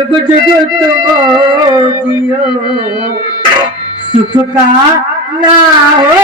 जुग जुग तुम जियो सुख का ना हो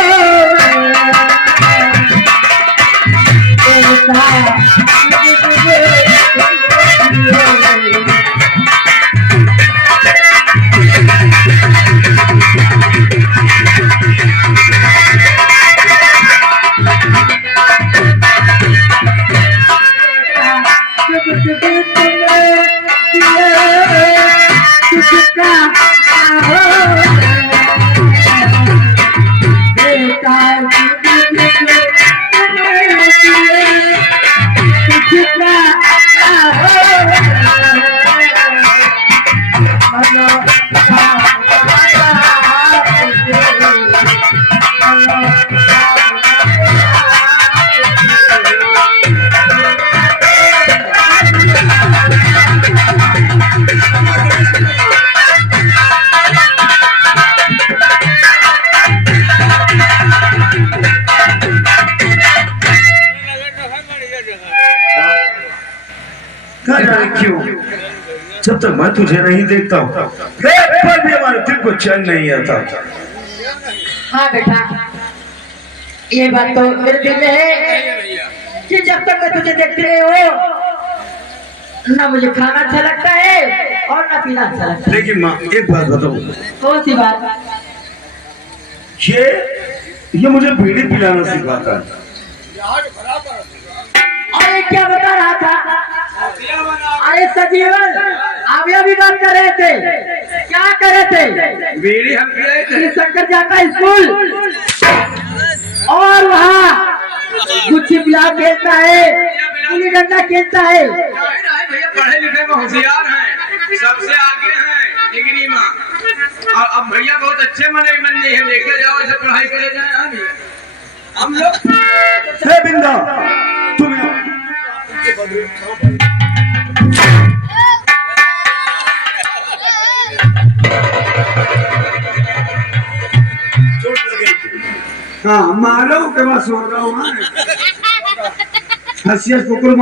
क्यों? जब तक मैं तुझे नहीं देखता हूँ पर भी हमारे दिल को चैन नहीं आता। हाँ बेटा, ये बात तो मेरे दिल में है कि जब तक मैं तुझे देखते रहे हो ना मुझे खाना अच्छा लगता है और ना पीना अच्छा लगता है। लेकिन माँ एक बात बताओ। कौन सी बात? ये मुझे बीड़ी पिलाना सिखाता है। अरे क्या बता रहा था? अरे सजीवन आप भी बात कर रहे थे, क्या कर रहे थे? बीड़ी हम पिलाए थे। शंकर जाता है स्कूल और वहाँ गुच्छी पिला खेलता है, गुल्ली डंडा खेलता है। भैया पढ़े लिखे में होशियार हैं, सबसे आगे हैं डिग्री में। और अब भैया बहुत अच्छे मैनेजमेंट नहीं है, लेके जाओ ऐसे पढ़ाई करे जाए। हम लोग बिंदा तुम हाँ मारो के बाद सो रहा हूँ। हंसिया कुकुर